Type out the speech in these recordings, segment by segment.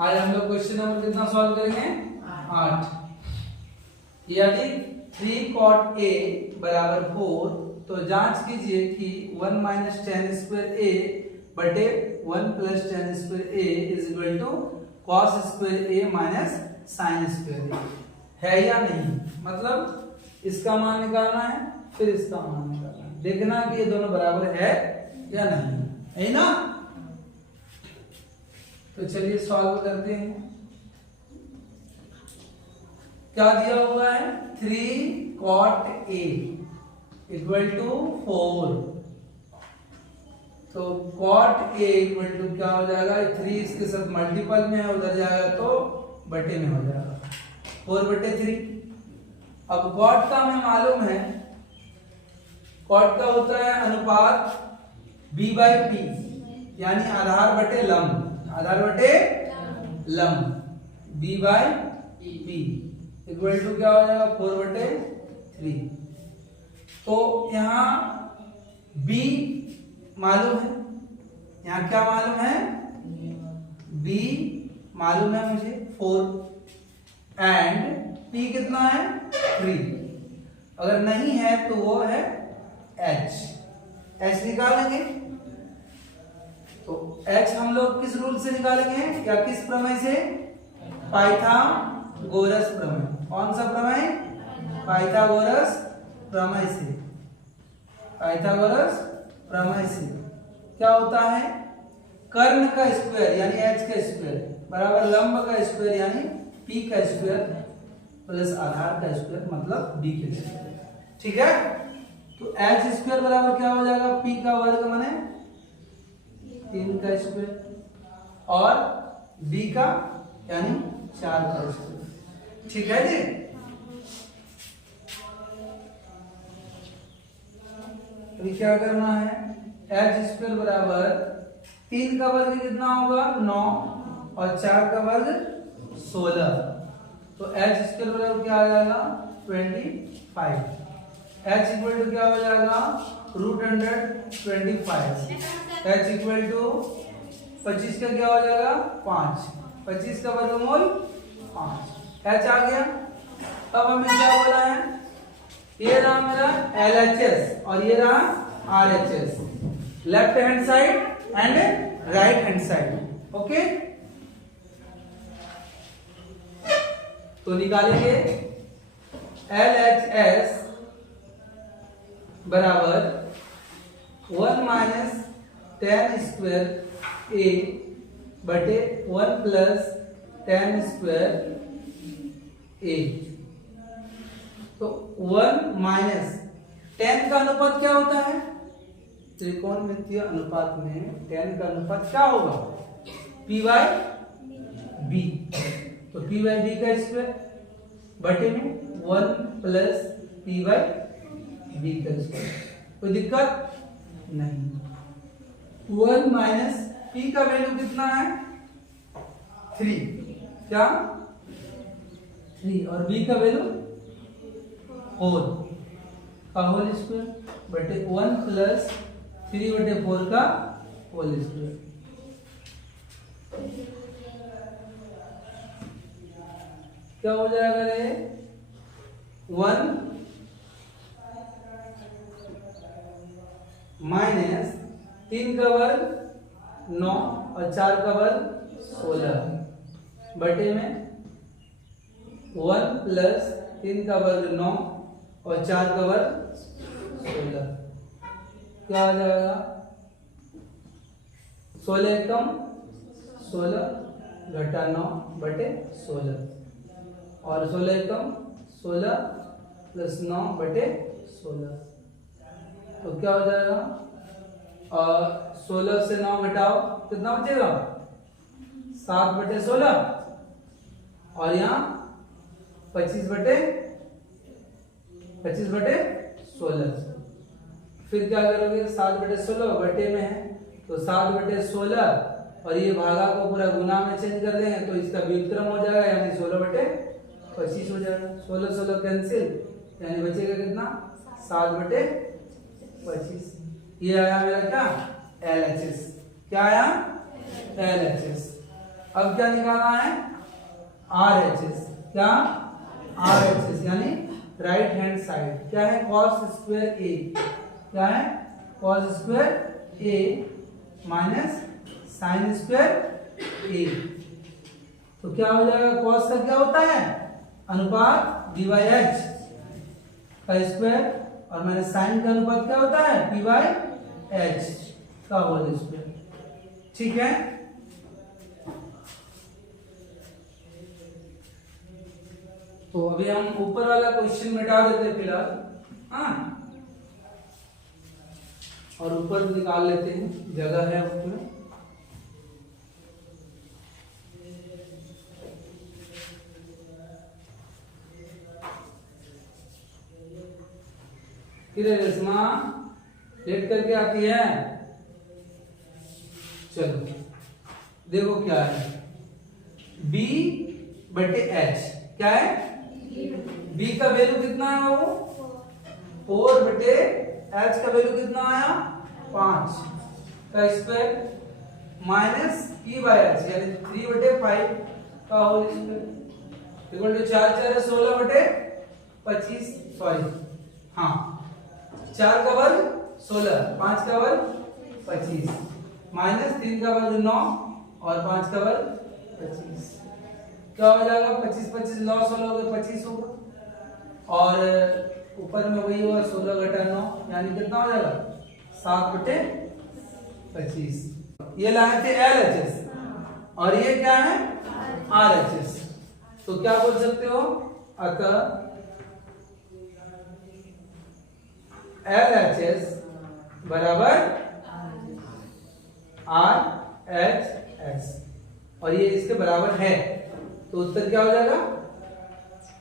आज हम लोग क्वेश्चन नंबर कितना सॉल्व करेंगे? 8। यदि 3 cot a बराबर 4 तो जांच कीजिए कि 1 माइनस tan स्क्वायर a बटे 1 plus tan square a is equal to cos square a minus sin square a है या नहीं। मतलब इसका मान निकालना है, फिर इसका मान निकालना है, देखना कि ये दोनों बराबर है या नहीं, है ना। तो चलिए सॉल्व करते हैं। क्या दिया हुआ है? 3 cot a इक्वल टू 4। तो cot a इक्वल टू क्या हो जाएगा? 3 इसके साथ मल्टीपल में है, उधर जाएगा तो बटे में हो जाएगा 4 बटे 3। अब cot का हमें मालूम है, cot का होता है अनुपात b बाई p, यानी आधार बटे लंब, आधार बटे लंब b by p equal to क्या हो जाएगा? 4 बटे 3। तो यहाँ b मालूम है, यहाँ क्या मालूम है? b मालूम है मुझे 4 एंड p कितना है? 3। अगर नहीं है तो वो है h निकालेंगे। तो h हम लोग किस रूल से निकालेंगे या किस प्रमेय से? पाइथागोरस प्रमेय। कौन सा प्रमेय? पाइथागोरस प्रमेय से। पाइथागोरस प्रमेय से क्या होता है? कर्ण का स्क्वायर यानी h का स्क्वायर बराबर लंब का स्क्वायर यानी p का स्क्वायर प्लस आधार का स्क्वायर मतलब b का स्क्वायर। ठीक है। तो h स्क्वायर बराबर क्या हो जाएगा? p का वर्ग माने 3 का स्क्वायर और b का यानी 4 का स्क्वायर। ठीक है जी। अभी क्या करना है? h स्क्वायर बराबर 3 का वर्ग कितना होगा? 9 और 4 का वर्ग 16। तो h स्क्वायर बराबर क्या आ जाएगा? 25। h इक्वल टू क्या हो जाएगा? √125। h इक्वल टू 25 का क्या हो जाएगा? 5। 25 का वर्गमूल 5। h आ गया। अब हमें क्या बोला है? ये रहा मेरा LHS और ये रहा RHS, left hand side and right hand side. Okay, तो निकालेंगे LHS बराबर 1 माइनस tan स्क्वायर a बटे 1 प्लस tan स्क्वायर a। तो 1 माइनस tan का अनुपात क्या होता है? त्रिकोणमितीय अनुपात में tan का अनुपात क्या होगा? p by b। तो p बाई b का स्क्वायर बटे में 1 प्लस p बाई b का स्क्वायर। कोई दिक्कत नहीं। 1 माइनस p का वैल्यू कितना है? 3। क्या? 3 और b का वैल्यू 4 का होल स्क्वायर बटे 1 प्लस 3 बटे 4 का होल स्क्वायर। क्या हो जाएगा रे? 1 माइनस 3 का वर्ग 9 और 4 का वर्ग 16 बटे में 1 प्लस 3 का वर्ग 9 और 4 का वर्ग 16। क्या आ जाएगा? 16 कम 16 घटा 9 बटे 16 और 16 कम 16 प्लस 9 बटे 16। तो क्या हो जाएगा? 16 से 9 घटाओ कितना बचेगा? 7 बटे 16 और यहाँ 25 बटे 16। फिर क्या करोगे? 7 बटे 16 बटे में है तो 7 बटे 16 और ये भागा को पूरा गुना में चेंज कर देंगे तो इसका व्युत्क्रम हो जाएगा यानी 16 बटे 25 हो जाएगा। 16 16 कैंसिल यानी बचेगा कितना? 7 बटे 25। ये आया मेरा क्या? LHS। क्या आया? LHS। अब क्या निकालना है, RHS। क्या, RHS यानी राइट हैंड साइड क्या है, cos स्क्वायर a। क्या है, cos square a minus sine square a। तो क्या हो जाएगा, cos का क्या होता है, अनुपात d बाई h का स्क्वायर, और मैंने साइन का अनुपात क्या होता है, p बाई h का होल स्क्वायर। ठीक है, तो अभी हम ऊपर वाला क्वेश्चन मिटा देते हैं फिलहाल, हाँ, और ऊपर निकाल लेते हैं, जगह है उसमें। किधर रेशमा, लेट करके आती है। चलो देखो क्या है, b बटे h। क्या है, b का वैल्यू कितना है, वो 4 बटे h का वैल्यू कितना आया, 5 का square minus p by h यानी 3 बटे 5 का होल स्क्वायर इक्वल टू 4 4 16 बटे 25, सॉरी हाँ 4 का वर्ग 16, 5 का वर्ग 25, माइनस 3 का वर्ग 9 और 5 का वर्ग 25। क्या हो जाएगा, 25 25 9 16 हो गए, 25 होगा, और ऊपर में वही होगा 16 घटा 9 यानी कितना हो जाएगा, 7 बटे 25। ये लाए थे LHS और ये क्या है, RHS। तो क्या बोल सकते हो, अतः LHS बराबर RHS और ये इसके बराबर है, तो उत्तर क्या हो जाएगा,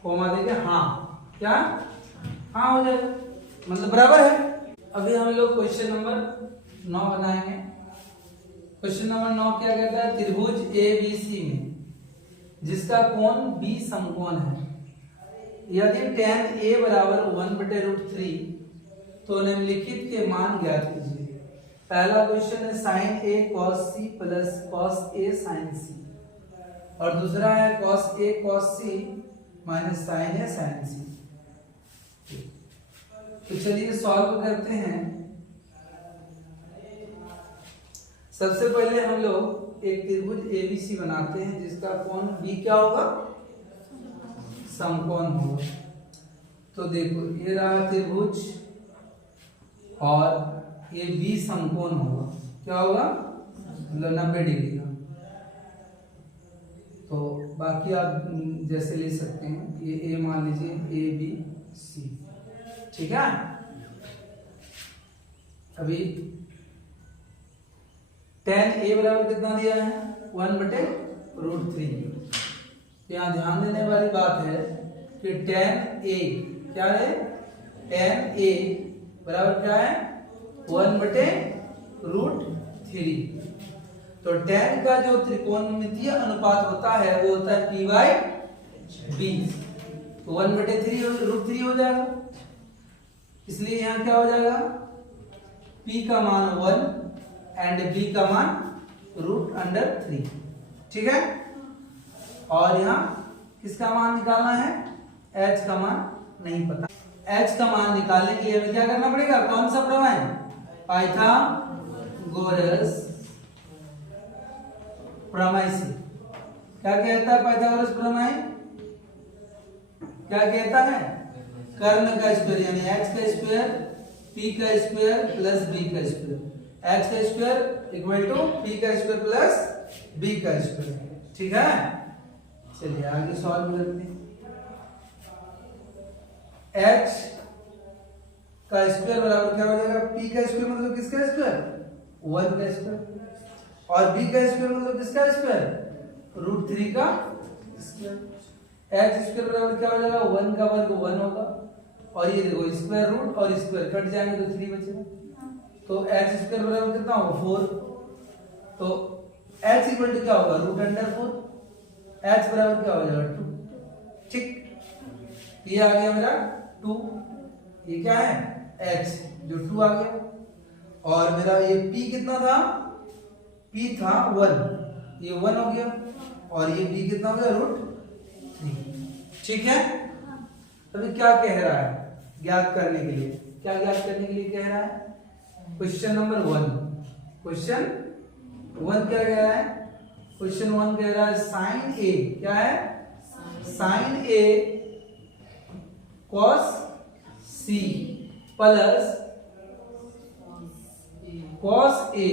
कोमा देके हाँ, क्या हाँ हो जाएगा, मतलब बराबर है। अभी हम लोग क्वेश्चन नंबर 9 बनाएंगे। क्वेश्चन नंबर 9 क्या कहता है, त्रिभुज ABC में जिसका कोण B समकोण है, यदि tan A बराबर 1/√3 तो निम्नलिखित के मान ज्ञात कीजिए। पहला क्वेश्चन है sin A cos C plus cos A sin C, और दूसरा है cos A cos C minus sin A sin C। तो चलिए सॉल्व करते हैं। सबसे पहले हम लोग एक त्रिभुज ABC बनाते हैं जिसका कोण B क्या होगा, समकोण होगा। तो देखो ये रहा त्रिभुज और ये B समकोण होगा, क्या होगा, मतलब 90 डिग्री का। तो बाकी आप जैसे ले सकते हैं, ये A मान लीजिए ABC, ठीक है। अभी tan A बराबर कितना दिया है, 1/√3। तो यहाँ ध्यान देने वाली बात है कि tan A क्या है, tan A बराबर क्या है, 1/√3। तो tan का जो त्रिकोणमितीय अनुपात होता है वो होता है p/b, तो 1/√3 हो जाएगा। इसलिए यहाँ क्या हो जाएगा, p का मान 1 एंड b का मान √3, ठीक है। और यहाँ किसका मान निकालना है, h का मान नहीं पता। h का मान निकालने के लिए हमें क्या करना पड़ेगा, कौन सा प्रमेय, पाइथागोरस प्रमेय से। क्या कहता है पाइथागोरस प्रमेय, क्या कहता है, कर्ण का स्क्वायर यानी h का स्क्वायर p का स्क्वायर प्लस b का स्क्वायर, h का स्क्वायर इक्वल टू p का स्क्वायर प्लस b का स्क्वायर, ठीक है। चलिए आगे सॉल्व करते हैं। h का स्क्वायर बराबर क्या हो जाएगा, p का स्क्वायर मतलब किसका स्क्वायर, 1 का स्क्वायर, और b का स्क्वायर मतलब किसका स्क्वायर, √3 का स्क्वायर। h स्क्वायर बराबर क्या हो जाएगा, 1 का वर्ग 1 होगा, और ये देखो स्क्वायर रूट और स्क्वायर कट जाएंगे तो 3 बचेगा, तो h स्क्वायर बराबर कितना होगा, 4। तो h इक्वल टू क्या होगा, √4, h बराबर क्या हो जाएगा, 2, ठीक। ये आ गया मेरा 2, ये क्या है h जो 2 आ गया, और मेरा ये p कितना था, p था 1, ये 1 हो गया और ये b कितना हो गया √3। ठीक है, अभी क्या कह रहा है ज्ञात करने के लिए, क्या ज्ञात करने के लिए कह रहा है? क्वेश्चन नंबर 1, क्वेश्चन 1 क्या कह रहा है? क्वेश्चन 1 कह रहा है साइन ए, क्या है? Sign A cos C plus cos A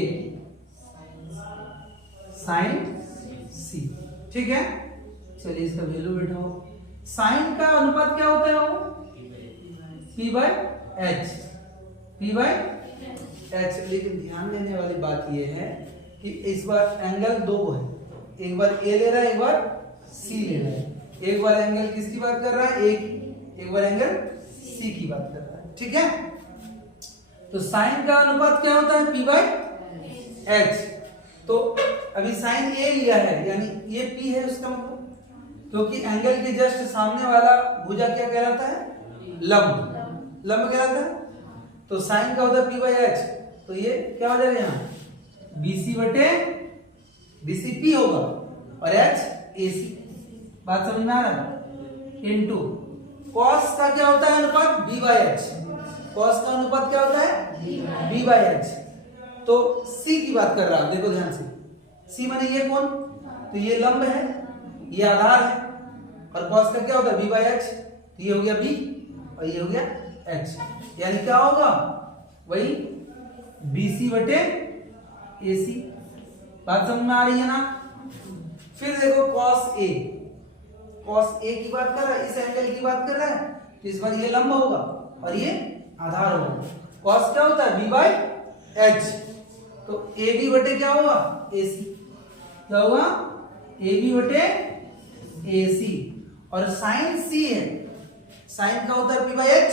sign सी। ठीक है, चलिए इसका वैल्यू बैठाओ। साइन का अनुपात क्या होता है? वो P by H, P by H. लेकिन ध्यान देने वाली बात यह है कि इस बार एंगल दो है, एक बार ए ले रहा है, एक बार सी ले रहा है। एक बार एंगल किसकी बात कर रहा है? एक बार एंगल सी की बात कर रहा है। ठीक है, तो साइन का अनुपात क्या होता है? P by H. तो अभी साइन ए लिया है यानी ये P है उसका मतलब, क्योंकि एंगल के जस्ट सामने वाला भुजा क्या कहलाता है? लंब, लंब कहलाता है। तो साइन का होता है P बाय एच, तो ये क्या हो जाएगा? यहाँ BC बटे BC P होगा और H AC। बात समझ में आ रहा है? इनटू कॉस का क्या होता है अनुपात? B by H. कॉस का अनुपात क्या होता है? B by H. तो C की बात कर रहा है, देखो ध्यान से। C माने ये कौन? तो ये लंब है, ये आधार है, और कॉस का क्या होता है? B by H. तो ये हो गया B और ये हो गया H, यानी क्या होगा? वही BC बटे AC। बात समझ में आ रही है ना? फिर देखो कॉस A, कॉस A की बात कर रहा है, इस एंगल की बात कर रहा है, तो इस बार ये लंब होगा और ये आधार होगा। कॉस क्या होता है? B by H. तो AB बटे क्या होगा? AC। क्या होगा? AB बटे AC। और साइन C है, साइन का होता है P बाय एच,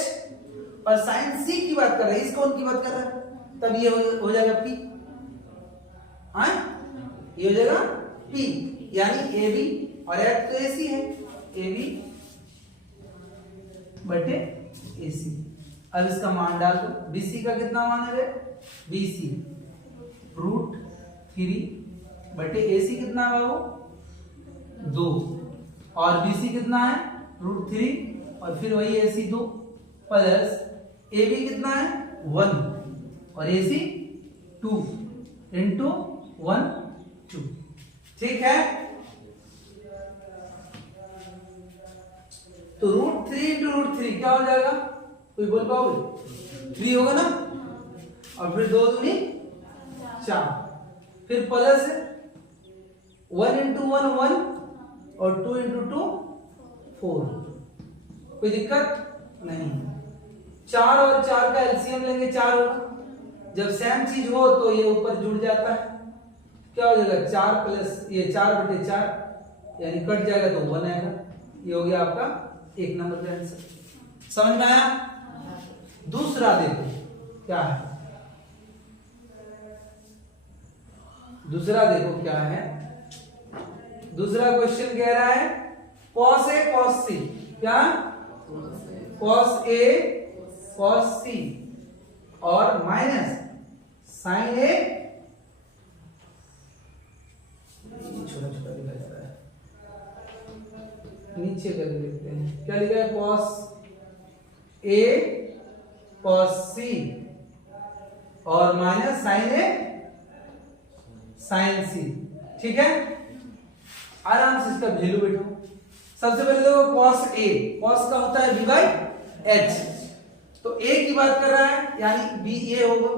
और साइन C की बात कर रहा है, इस कौन की बात कर रहा है? तब ये हो जाएगा P। हाँ, ये हो जाएगा P, यानी AB और H तो AC है, AB बटे AC। अब इसका मान डाल दो। BC का कितना मान है? BC √3 बटे AC कितना है? वो 2, और BC कितना है? √3 और फिर वही AC 2 प्लस AB कितना है? 1 और AC 2 इंटू 1 2। ठीक है, तो √3 इंटू √3 क्या हो जाएगा? कोई बोल पाओगे? 3 होगा ना, और फिर 2 दूनी 4, फिर प्लस 1 इंटू 1 1 और 2 इंटू 2 4। कोई दिक्कत नहीं। 4 और 4 का एलसीएम लेंगे 4 होगा। जब सेम चीज हो तो ये ऊपर जुड़ जाता है, क्या हो जाएगा? 4 प्लस ये 4 बटे 4, यानी कट जाएगा तो 1 आएगा। ये हो गया आपका 1 नंबर का आंसर। समझ में आया? दूसरा देखो क्या है, दूसरा देखो क्या है। दूसरा क्वेश्चन कह रहा है cos A cos C, क्या? cos A cos C और माइनस sin A, छोटा छोटा लिखा जा रहा है, नीचे करके लिखते हैं। क्या लिखा है? cos A cos C और minus sin A sin C। ठीक है, आराम से इसका वैल्यू बैठो। सबसे पहले देखो cos A, cos का होता है B बाय H। तो A की बात कर रहा है यानी B A होगा,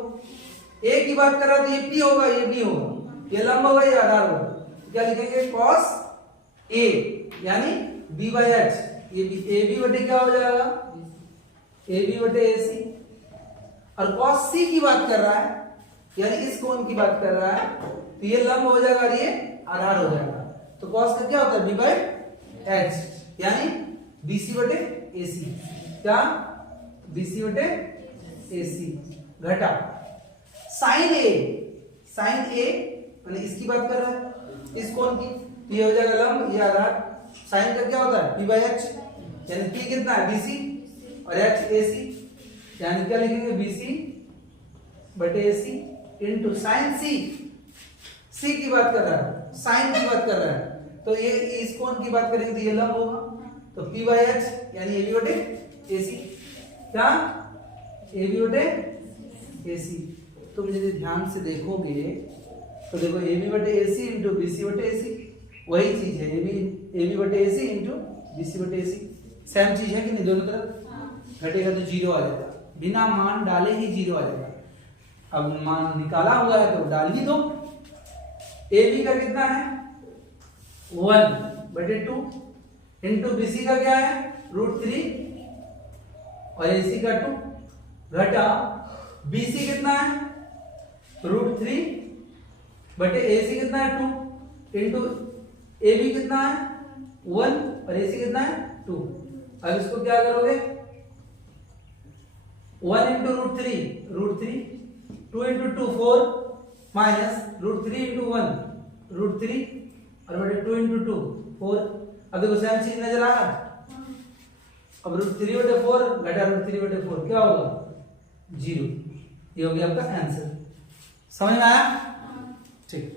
A की बात कर रहा है तो ये P होगा, ये B होगा, ये लंब होगा, ये आधार होगा। क्या लिखेंगे? cos A यानी B बाय H, ये AB बटे क्या हो जाएगा? AB बटे AC। और cos C की बात कर रहा है यानी इस कोण की बात कर रहा है, तो ये लंब हो जाएगा और ये आधार हो जाएगा। तो cos का क्या होता है? B बाय H, यानी BC बटे AC। क्या? BC बटे AC घटा sin A, sin A यानी इसकी बात कर रहा है, इस कोण की, तो ये हो जाएगा लंब, ये आधार। sin का क्या होता है? P बाय H, यानी P कितना है? BC और H AC, यानी क्या लिखेंगे? BC बटे AC into sin C, C की बात कर रहा है साइन की बात कर रहा है, तो ये इस कोण की बात करेंगे तो ये लंब होगा, तो पी बाई एच यानी ए बी बटे ए सी, क्या ए बी बटे ए सी। तुम यदि ध्यान से देखोगे तो देखो ए बी बटे ए सी इंटू बी सी बटे ए सी, वही चीज है, ए बी बटे ए सी इंटू बी सी बटे ए सी, सेम चीज है कि नहीं, दोनों तरफ घटेगा तो जीरो आ जाएगा, बिना मान डाले ही जीरो आ जाएगा। अब मान निकाला हुआ है तो डाल ही दो। ए बी का कितना है 1/2 इंटू बी सी का क्या है √3 और ए सी का 2 घटा बी सी कितना है √3 बटे ए सी कितना है 2 इंटू ए बी कितना है 1 और ए सी कितना है 2। अब इसको क्या करोगे 1 इंटू √3 2 इंटू 2 4 माइनस √3 इंटू 1 √3 और बटे 2 इंटू 2 4। अब देखो सेम चीज नजर आ रहा है। अब √3 बटे 4 घटा √3 बटे 4 क्या होगा 0। ये हो गया आपका आंसर। समझ में आया? ठीक।